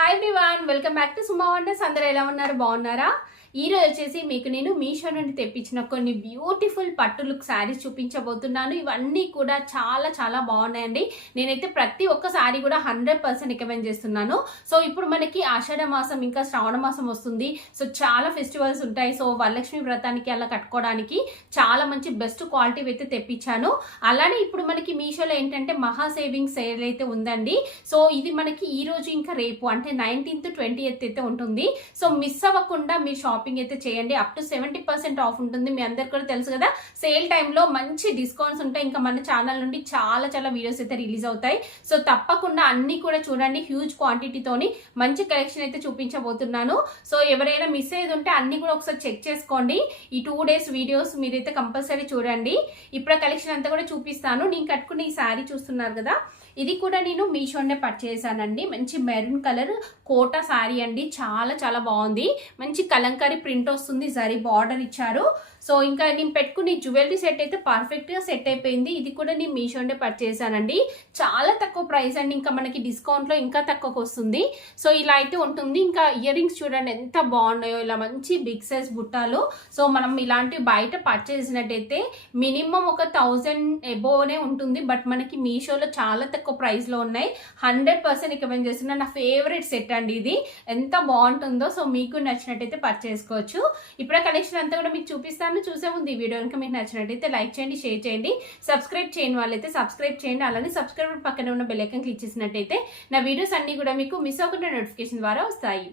Hi everyone welcome back to Suma wonders అందరూ ఎలా ఉన్నారు? బాగున్నారా? ఈ రోజు వచ్చేసి మీకు నేను మీషో నుండి తెప్పించిన కొన్ని బ్యూటిఫుల్ పట్టు లుక్ శారీస్ చూపించబోతున్నాను. ఇవన్నీ కూడా చాలా చాలా బాగున్నాయండి. నేనైతే ప్రతి ఒక్క శారీ కూడా హండ్రెడ్ పర్సెంట్ రికమెండ్ చేస్తున్నాను. సో ఇప్పుడు మనకి ఆషాఢ మాసం ఇంకా శ్రావణ మాసం వస్తుంది. సో చాలా ఫెస్టివల్స్ ఉంటాయి. సో వరలక్ష్మి వ్రతానికి అలా కట్టుకోవడానికి చాలా మంచి బెస్ట్ క్వాలిటీ అయితే తెప్పించాను. అలానే ఇప్పుడు మనకి మీషోలో ఏంటంటే మహా సేవింగ్ సేల్ అయితే ఉందండి. సో ఇది మనకి ఈ రోజు ఇంకా రేపు అంటే నైన్టీన్త్ ట్వంటీ ఎయిత్ అయితే ఉంటుంది. సో మిస్ అవ్వకుండా మీ షాపింగ్ అయితే చేయండి. Up to seventy percent off ఉంటుంది. మీ అందరికి కూడా తెలుసు కదా సేల్ టైంలో మంచి డిస్కౌంట్స్ ఉంటాయి. ఇంకా మన ఛానల్ నుండి చాలా చాలా వీడియోస్ అయితే రిలీజ్ అవుతాయి. సో తప్పకుండా అన్ని కూడా చూడండి. హ్యూజ్ క్వాంటిటీతోని మంచి కలెక్షన్ అయితే చూపించబోతున్నాను. సో ఎవరైనా మిస్ అయ్యేది ఉంటే అన్ని కూడా ఒకసారి చెక్ చేసుకోండి. ఈ టూ డేస్ వీడియోస్ మీరైతే కంపల్సరీ చూడండి. ఇప్పుడు కలెక్షన్ అంతా కూడా చూపిస్తాను. నేను కట్టుకున్న ఈ శారీ చూస్తున్నారు కదా ఇది కూడా నేను మీషోనే పర్చేసానండి మంచి మెరూన్ కలర్ కోటా శారీ అండి. చాలా చాలా బాగుంది. మంచి కలంకారీ ప్రింట్ వస్తుంది. జరీ బార్డర్ ఇచ్చారు. సో ఇంకా నేను పెట్టుకుని జ్యువెలరీ సెట్ అయితే పర్ఫెక్ట్గా సెట్ అయిపోయింది. ఇది కూడా నేను మీషోనే పర్చేసానండి చాలా తక్కువ ప్రైస్ అండి. ఇంకా మనకి డిస్కౌంట్లో ఇంకా తక్కువకు వస్తుంది. సో ఇలా అయితే ఉంటుంది. ఇంకా ఇయర్ రింగ్స్ చూడండి ఎంత బాగున్నాయో. ఇలా మంచి బిగ్ సైజ్ బుట్టాలు. సో మనం ఇలాంటివి బయట పర్చేసినట్టయితే మినిమం ఒక థౌజండ్ ఎబోనే ఉంటుంది. బట్ మనకి మీషోలో చాలా తక్కువ ప్రైస్లో ఉన్నాయి. హండ్రెడ్ పర్సెంట్ రికమెండ్ చేస్తున్నా నా ఫేవరెట్ సెట్ అండి ఇది. ఎంత బాగుంటుందో సో మీకు నచ్చినట్టయితే పర్చేసుకోవచ్చు ఇప్పుడే కలెక్షన్ అంతా కూడా మీకు చూపిస్తాను. చూసే ముందు ఈ వీడియో కనుక మీకు నచ్చినట్టయితే లైక్ చేయండి షేర్ చేయండి. సబ్స్క్రైబ్ చేయని వాళ్ళైతే సబ్స్క్రైబ్ చేయండి. అలానే సబ్స్క్రైబ్ పక్కన ఉన్న బెల్లైకన్ క్లిక్ చేసినట్టయితే నా వీడియోస్ అన్ని కూడా మీకు మిస్ అవ్వకుండా నోటిఫికేషన్ ద్వారా వస్తాయి.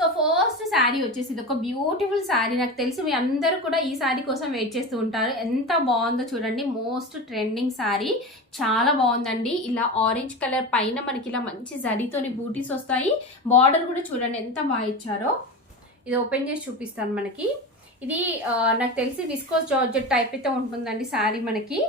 సో ఫస్ట్ శారీ వచ్చేసి ఇది ఒక బ్యూటిఫుల్ శారీ నాకు తెలిసి మీ అందరూ కూడా ఈ శారీ కోసం వెయిట్ చేస్తూ ఉంటారు. ఎంత బాగుందో చూడండి. మోస్ట్ ట్రెండింగ్ శారీ చాలా బాగుందండి. ఇలా ఆరెంజ్ కలర్ పైన మనకి ఇలా మంచి జరీతోని బూటీస్ వస్తాయి. బార్డర్ కూడా చూడండి ఎంత బాగా ఇచ్చారో. ఇది ఓపెన్ చేసి చూపిస్తాను మనకి. ఇది నాకు తెలిసి విస్కోస్ జార్జెట్ టైప్ అయితే ఉంటుందండి శారీ మనకి.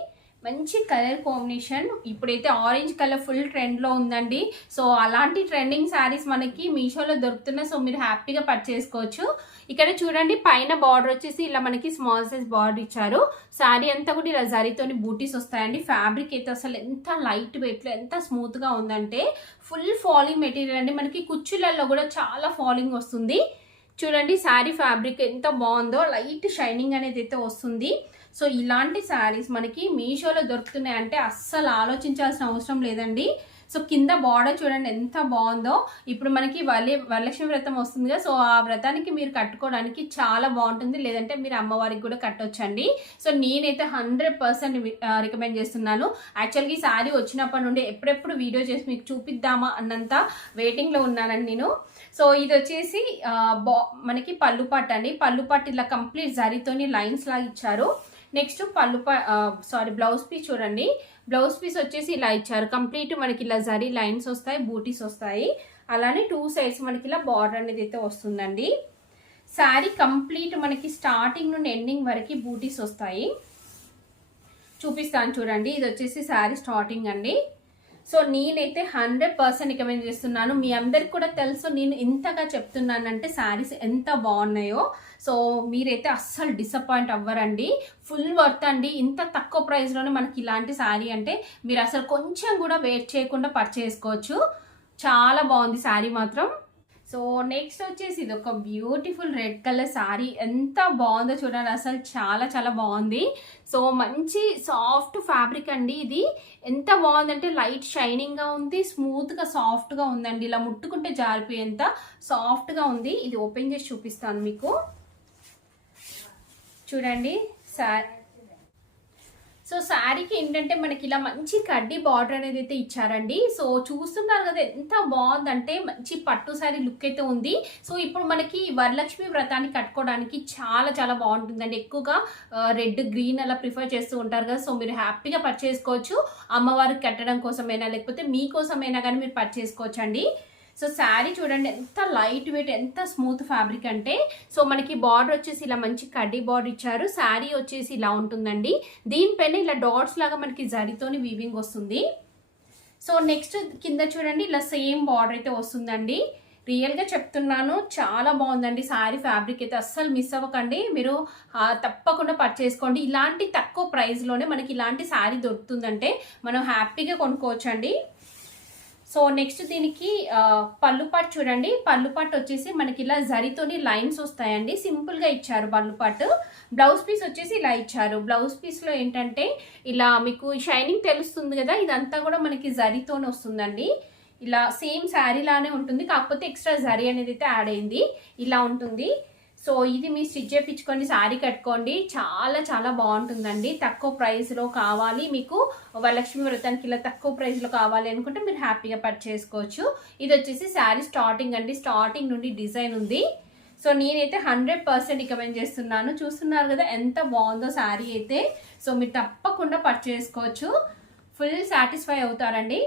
మంచి కలర్ కాంబినేషన్. ఇప్పుడైతే ఆరెంజ్ కలర్ ఫుల్ ట్రెండ్లో ఉందండి. సో అలాంటి ట్రెండింగ్ శారీస్ మనకి మీషోలో దొరుకుతున్నాయి సో మీరు హ్యాపీగా పర్చేసుకోవచ్చు. ఇక్కడ చూడండి పైన బార్డర్ వచ్చేసి ఇలా మనకి స్మాల్ సైజ్ బార్డర్ ఇచ్చారు. శారీ అంతా కూడా ఇలా జరీతోని బూటీస్ వస్తాయండి. ఫ్యాబ్రిక్ అయితే అసలు ఎంత లైట్ వెయిట్లో ఎంత స్మూత్గా ఉందంటే ఫుల్ ఫాలింగ్ మెటీరియల్ అండి. మనకి కుచ్చులలో కూడా చాలా ఫాలింగ్ వస్తుంది. చూడండి శారీ ఫ్యాబ్రిక్ ఎంత బాగుందో లైట్ షైనింగ్ అనేది అయితే వస్తుంది. సో ఇలాంటి శారీస్ మనకి మీషోలో దొరుకుతున్నాయి అంటే అస్సలు ఆలోచించాల్సిన అవసరం లేదండి. సో కింద బార్డర్ చూడండి ఎంత బాగుందో. ఇప్పుడు మనకి వలి వరలక్ష్మి వ్రతం వస్తుంది కదా సో ఆ వ్రతానికి మీరు కట్టుకోవడానికి చాలా బాగుంటుంది. లేదంటే మీరు అమ్మవారికి కూడా కట్టొచ్చండి. సో నేనైతే హండ్రెడ్ పర్సెంట్ రికమెండ్ చేస్తున్నాను. యాక్చువల్గా ఈ శారీ వచ్చినప్పటి నుండి ఎప్పుడెప్పుడు వీడియో చేసి మీకు చూపిద్దామా అన్నంత వెయిటింగ్లో ఉన్నానండి నేను. సో ఇది వచ్చేసి బా మనకి పళ్ళు పట్టు అండి పళ్ళు పట్టు ఇలా కంప్లీట్ జరీతోని లైన్స్ లాగా ఇచ్చారు. నెక్స్ట్ పళ్ళు సారీ బ్లౌజ్ పీస్ చూడండి. బ్లౌజ్ పీస్ వచ్చేసి ఇలా ఇచ్చారు. కంప్లీట్ మనకి ఇలా జరీ లైన్స్ వస్తాయి బూటీస్ వస్తాయి. అలానే టూ సైడ్స్ మనకి ఇలా బార్డర్ అనేది అయితే వస్తుందండి. శారీ కంప్లీట్ మనకి స్టార్టింగ్ నుండి ఎండింగ్ వరకు బూటీస్ వస్తాయి. చూపిస్తాను చూడండి. ఇది వచ్చేసి శారీ స్టార్టింగ్ అండి. సో నేనైతే హండ్రెడ్ పర్సెంట్ రికమెండ్ చేస్తున్నాను. మీ అందరికి కూడా తెలుసు నేను ఇంతగా చెప్తున్నానంటే శారీస్ ఎంత బాగున్నాయో. సో మీరైతే అస్సలు డిసప్పాయింట్ అవ్వరండి. ఫుల్ వర్త్ అండి. ఇంత తక్కువ ప్రైస్లోనే మనకి ఇలాంటి శారీ అంటే మీరు అసలు కొంచెం కూడా వెయిట్ చేయకుండా పర్చేసుకోవచ్చు చాలా బాగుంది శారీ మాత్రం. సో నెక్స్ట్ వచ్చేసి ఇది ఒక బ్యూటిఫుల్ రెడ్ కలర్ శారీ ఎంత బాగుందో చూడండి. అసలు చాలా చాలా బాగుంది. సో మంచి సాఫ్ట్ ఫ్యాబ్రిక్ అండి ఇది. ఎంత బాగుందంటే లైట్ షైనింగ్గా ఉంది. స్మూత్గా సాఫ్ట్గా ఉందండి. ఇలా ముట్టుకుంటే జారిపోయేంత సాఫ్ట్గా ఉంది. ఇది ఓపెన్ చేసి చూపిస్తాను మీకు. చూడండి. శారీ సో శారీకి ఏంటంటే మనకి ఇలా మంచి కడ్డీ బార్డర్ అనేది అయితే ఇచ్చారండి. సో చూస్తున్నారు కదా ఎంత బాగుందంటే మంచి పట్టు శారీ లుక్ అయితే ఉంది. సో ఇప్పుడు మనకి వరలక్ష్మి వ్రతాన్ని కట్టుకోవడానికి చాలా చాలా బాగుంటుందండి. ఎక్కువగా రెడ్ గ్రీన్ అలా ప్రిఫర్ చేస్తూ ఉంటారు కదా. సో మీరు హ్యాపీగా పర్చేసుకోవచ్చు అమ్మవారికి కట్టడం కోసమైనా లేకపోతే మీకోసమైనా కానీ మీరు పర్చేసుకోవచ్చు అండి సో శారీ చూడండి ఎంత లైట్ వెయిట్ ఎంత స్మూత్ ఫ్యాబ్రిక్ అంటే సో మనకి బార్డర్ వచ్చేసి ఇలా మంచి కడ్డీ బార్డర్ ఇచ్చారు. శారీ వచ్చేసి ఇలా ఉంటుందండి. దీనిపైన ఇలా డాట్స్ లాగా మనకి జరితోని వీవింగ్ వస్తుంది. సో నెక్స్ట్ కింద చూడండి ఇలా సేమ్ బార్డర్ అయితే వస్తుందండి. రియల్గా చెప్తున్నాను చాలా బాగుందండి శారీ ఫ్యాబ్రిక్ అయితే. అస్సలు మిస్ అవ్వకండి. మీరు తప్పకుండా పర్చేసుకోండి ఇలాంటి తక్కువ ప్రైస్లోనే మనకి ఇలాంటి శారీ దొరుకుతుందంటే మనం హ్యాపీగా కొనుక్కోవచ్చండి. సో నెక్స్ట్ దీనికి ఆ, పళ్ళు పాటు చూడండి. పళ్ళు పాటు వచ్చేసి మనకి ఇలా జరీతోని లైన్స్ వస్తాయండి. సింపుల్గా ఇచ్చారు పళ్ళు పాటు. బ్లౌజ్ పీస్ వచ్చేసి ఇలా ఇచ్చారు. బ్లౌజ్ పీస్లో ఏంటంటే ఇలా మీకు షైనింగ్ తెలుస్తుంది కదా ఇదంతా కూడా మనకి జరీతోనే వస్తుందండి. ఇలా సేమ్ శారీ లానే ఉంటుంది. కాకపోతే ఎక్స్ట్రా జరీ అనేది అయితే యాడ్ అయింది. ఇలా ఉంటుంది. సో ఇది మీ స్టిచ్ చేయించుకొని శారీ కట్టుకోండి. చాలా చాలా బాగుంటుందండి. తక్కువ ప్రైస్లో కావాలి మీకు. వరలక్ష్మి వ్రతానికి ఇలా తక్కువ ప్రైస్లో కావాలి అనుకుంటే మీరు హ్యాపీగా పర్చేసుకోవచ్చు ఇది వచ్చేసి శారీ స్టార్టింగ్ అండి. స్టార్టింగ్ నుండి డిజైన్ ఉంది. సో నేనైతే హండ్రెడ్ పర్సెంట్ రికమెండ్ చేస్తున్నాను. చూస్తున్నారు కదా ఎంత బాగుందో శారీ అయితే. సో మీరు తప్పకుండా పర్చేసుకోవచ్చు ఫుల్ సాటిస్ఫై అవుతారండి.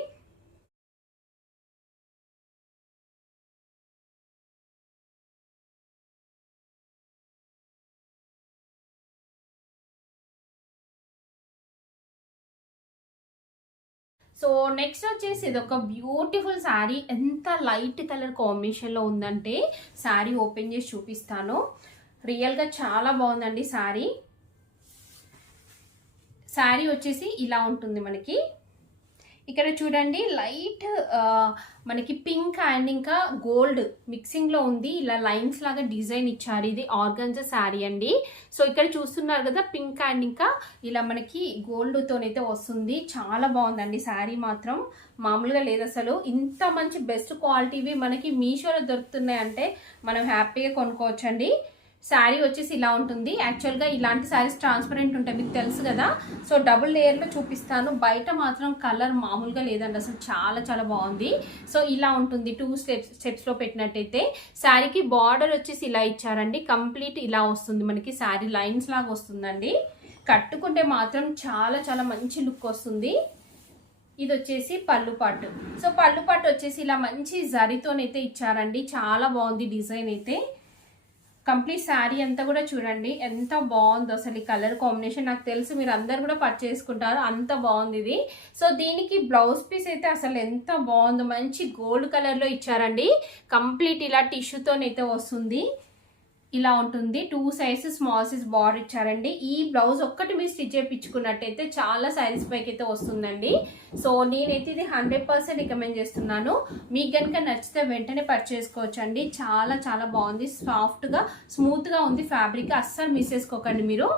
సో నెక్స్ట్ వచ్చేసి ఇది ఒక బ్యూటిఫుల్ శారీ ఎంత లైట్ కలర్ కాంబినేషన్లో ఉందంటే శారీ ఓపెన్ చేసి చూపిస్తాను. రియల్గా చాలా బాగుందండి శారీ శారీ వచ్చేసి ఇలా ఉంటుంది మనకి. ఇక్కడ చూడండి లైట్ మనకి పింక్ అండ్ ఇంకా గోల్డ్ మిక్సింగ్లో ఉంది. ఇలా లైన్స్ లాగా డిజైన్ ఇచ్చారు. ఇది ఆర్గంజా శారీ అండి. సో ఇక్కడ చూస్తున్నారు కదా పింక్ అండ్ ఇంకా ఇలా మనకి గోల్డ్తోనైతే వస్తుంది. చాలా బాగుందండి శారీ మాత్రం. మామూలుగా లేదు అసలు. ఇంత మంచి బెస్ట్ క్వాలిటీవి మనకి మీషోలో దొరుకుతున్నాయి అంటే మనం హ్యాపీగా కొనుక్కోవచ్చండి. శారీ వచ్చేసి ఇలా ఉంటుంది. యాక్చువల్గా ఇలాంటి శారీస్ ట్రాన్స్పరెంట్ ఉంటాయి మీకు తెలుసు కదా. సో డబుల్ లేయర్లో చూపిస్తాను. బయట మాత్రం కలర్ మామూలుగా లేదండి. అసలు చాలా చాలా బాగుంది. సో ఇలా ఉంటుంది. టూ స్టెప్స్ స్టెప్స్లో పెట్టినట్టయితే శారీకి బార్డర్ వచ్చేసి ఇలా ఇచ్చారండి. కంప్లీట్ ఇలా వస్తుంది మనకి. శారీ లైన్స్ లాగా వస్తుందండి. కట్టుకుంటే మాత్రం చాలా చాలా మంచి లుక్ వస్తుంది. ఇది వచ్చేసి పళ్ళు పాటు. సో పళ్ళు పాటు వచ్చేసి ఇలా మంచి జరితోనైతే ఇచ్చారండి. చాలా బాగుంది డిజైన్ అయితే. కంప్లీట్ శారీ అంతా కూడా చూడండి. ఎంత బాగుందో అసలు ఈ కలర్ కాంబినేషన్. నాకు తెలుసు మీరు అందరు కూడా పర్చేసుకుంటారు. అంత బాగుంది ఇది. సో దీనికి బ్లౌజ్ పీస్ అయితే అసలు ఎంత బాగుందో. మంచి గోల్డ్ కలర్లో ఇచ్చారండి. కంప్లీట్ ఇలా టిష్యూతోనైతే వస్తుంది. ఇలా ఉంటుంది. Two size small size border ఇచ్చారండి. ఈ బ్లౌజ్ ఒక్కటి మీరు స్టిచ్ చేయించుకున్నట్టయితే చాలా సైజ్ పైకి అయితే వస్తుందండి. సో నేనైతే ఇది హండ్రెడ్ పర్సెంట్ రికమెండ్ చేస్తున్నాను. మీకు కనుక నచ్చితే వెంటనే పర్చేసుకోవచ్చు అండి చాలా చాలా బాగుంది. సాఫ్ట్గా స్మూత్గా ఉంది. ఫ్యాబ్రిక్ అస్సలు మిస్ చేసుకోకండి మీరు.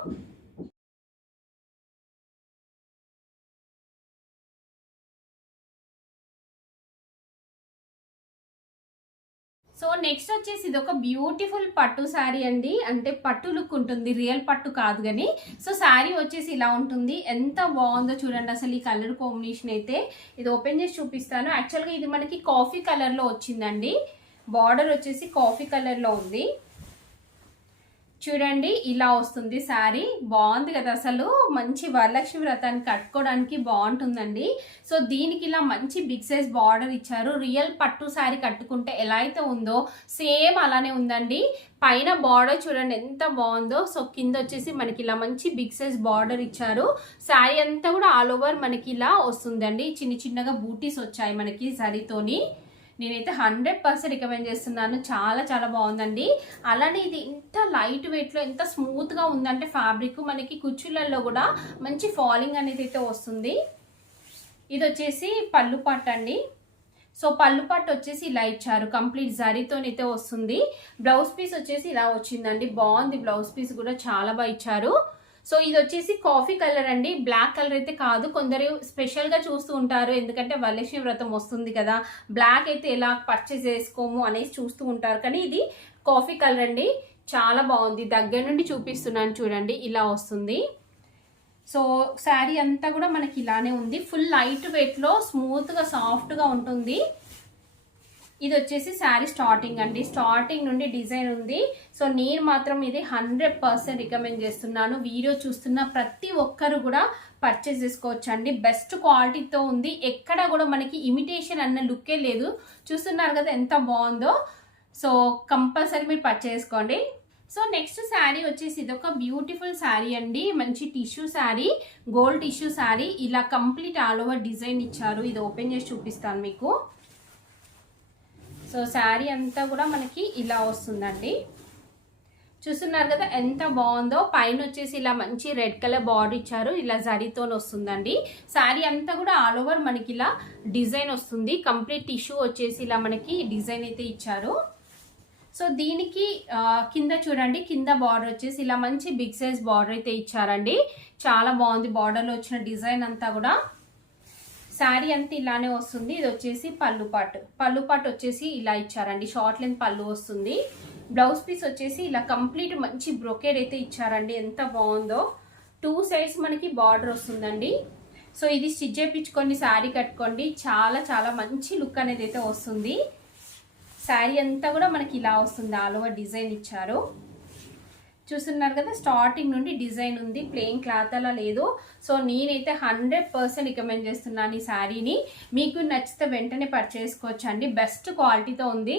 సో నెక్స్ట్ వచ్చేసి ఇది ఒక బ్యూటిఫుల్ పట్టు శారీ అండి. అంటే పట్టు లుక్ ఉంటుంది రియల్ పట్టు కాదు కానీ. సో శారీ వచ్చేసి ఇలా ఉంటుంది. ఎంత బాగుందో చూడండి అసలు ఈ కలర్ కాంబినేషన్ అయితే. ఇది ఓపెన్ చేసి చూపిస్తాను. యాక్చువల్గా ఇది మనకి కాఫీ కలర్లో వచ్చిందండి. బార్డర్ వచ్చేసి కాఫీ కలర్లో ఉంది. చూడండి ఇలా వస్తుంది శారీ. బాగుంది కదా అసలు. మంచి వరలక్ష్మి వ్రతాన్ని కట్టుకోవడానికి బాగుంటుందండి. సో దీనికి ఇలా మంచి బిగ్ సైజ్ బార్డర్ ఇచ్చారు. రియల్ పట్టు శారీ కట్టుకుంటే ఎలా అయితే ఉందో సేమ్ అలానే ఉందండి. పైన బార్డర్ చూడండి ఎంత బాగుందో. సో కింద వచ్చేసి మనకి ఇలా మంచి బిగ్ సైజ్ బార్డర్ ఇచ్చారు. శారీ అంతా కూడా ఆల్ ఓవర్ మనకి ఇలా వస్తుందండి. చిన్న చిన్నగా బూటీస్ వచ్చాయి మనకి శారీతోని. నేనైతే హండ్రెడ్ పర్సెంట్ రికమెండ్ చేస్తున్నాను. చాలా చాలా బాగుందండి. అలానే ఇది ఇంత లైట్ వెయిట్లో ఎంత స్మూత్గా ఉందంటే ఫ్యాబ్రిక్. మనకి కుచ్చులలో కూడా మంచి ఫాలింగ్ అనేది అయితే వస్తుంది. ఇది వచ్చేసి పళ్ళు పట్టు అండి. సో పళ్ళు పట్టు వచ్చేసి ఇలా ఇచ్చారు. కంప్లీట్ జరీతోనైతే వస్తుంది. బ్లౌజ్ పీస్ వచ్చేసి ఇలా వచ్చిందండి. బాగుంది బ్లౌజ్ పీస్ కూడా చాలా బాగా ఇచ్చారు. సో ఇది వచ్చేసి కాఫీ కలర్ అండి. బ్లాక్ కలర్ అయితే కాదు. కొందరు స్పెషల్గా చూస్తూ ఉంటారు. ఎందుకంటే వరలక్ష్మి వ్రతం వస్తుంది కదా. బ్లాక్ అయితే ఎలా పర్చేస్ చేసుకోము అనేసి చూస్తూ ఉంటారు. కానీ ఇది కాఫీ కలర్ అండి. చాలా బాగుంది. దగ్గర నుండి చూపిస్తున్నాను చూడండి. ఇలా వస్తుంది. సో శారీ అంతా కూడా మనకి ఇలానే ఉంది. ఫుల్ లైట్ వెయిట్లో స్మూత్గా సాఫ్ట్గా ఉంటుంది. ఇది వచ్చేసి శారీ స్టార్టింగ్ అండి. స్టార్టింగ్ నుండి డిజైన్ ఉంది. సో నేను మాత్రం ఇది హండ్రెడ్ పర్సెంట్ రికమెండ్ చేస్తున్నాను. వీడియో చూస్తున్న ప్రతి ఒక్కరు కూడా పర్చేస్ చేసుకోవచ్చు అండి బెస్ట్ క్వాలిటీతో ఉంది. ఎక్కడ కూడా మనకి ఇమిటేషన్ అన్న లుక్కే లేదు. చూస్తున్నారు కదా ఎంత బాగుందో. సో కంపల్సరీ మీరు పర్చేస్ చేసుకోండి. సో నెక్స్ట్ శారీ వచ్చేసి ఇది ఒక బ్యూటిఫుల్ శారీ అండి. మంచి tissue sari. Gold tissue sari. ఇలా కంప్లీట్ ఆల్ ఓవర్ డిజైన్ ఇచ్చారు. ఇది ఓపెన్ చేసి చూపిస్తాను మీకు. సో శారీ అంతా కూడా మనకి ఇలా వస్తుందండి. చూస్తున్నారు కదా ఎంత బాగుందో. పైన వచ్చేసి ఇలా మంచి రెడ్ కలర్ బార్డర్ ఇచ్చారు. ఇలా జరీతో వస్తుందండి. శారీ అంతా కూడా ఆల్ ఓవర్ మనకి ఇలా డిజైన్ వస్తుంది. కంప్లీట్ టిష్యూ వచ్చేసి ఇలా మనకి డిజైన్ అయితే ఇచ్చారు. సో దీనికి కింద చూడండి. కింద బార్డర్ వచ్చేసి ఇలా మంచి బిగ్ సైజ్ బార్డర్ అయితే ఇచ్చారండి. చాలా బాగుంది బార్డర్లో వచ్చిన డిజైన్ అంతా కూడా. శారీ అంతా ఇలానే వస్తుంది. ఇది వచ్చేసి పళ్ళు పాటు. పళ్ళు పాటు వచ్చేసి ఇలా ఇచ్చారండి. షార్ట్ లెంత్ పళ్ళు వస్తుంది. బ్లౌజ్ పీస్ వచ్చేసి ఇలా కంప్లీట్ మంచి బ్రొకేడ్ అయితే ఇచ్చారండి. ఎంత బాగుందో. టూ సైడ్స్ మనకి బార్డర్ వస్తుందండి. సో ఇది స్టిచ్ చేయించుకొని శారీ కట్టుకోండి. చాలా చాలా మంచి లుక్ అనేది అయితే వస్తుంది. శారీ అంతా కూడా మనకి ఇలా వస్తుంది. ఆల్ ఓవర్ డిజైన్ ఇచ్చారు. చూస్తున్నారు కదా స్టార్టింగ్ నుండి డిజైన్ ఉంది ప్లెయిన్ క్లాత్ అలా లేదు. సో నేనైతే హండ్రెడ్ పర్సెంట్ రికమెండ్ చేస్తున్నాను ఈ శారీని. మీకు నచ్చితే వెంటనే పర్చేసుకోవచ్చు అండి బెస్ట్ క్వాలిటీతో ఉంది.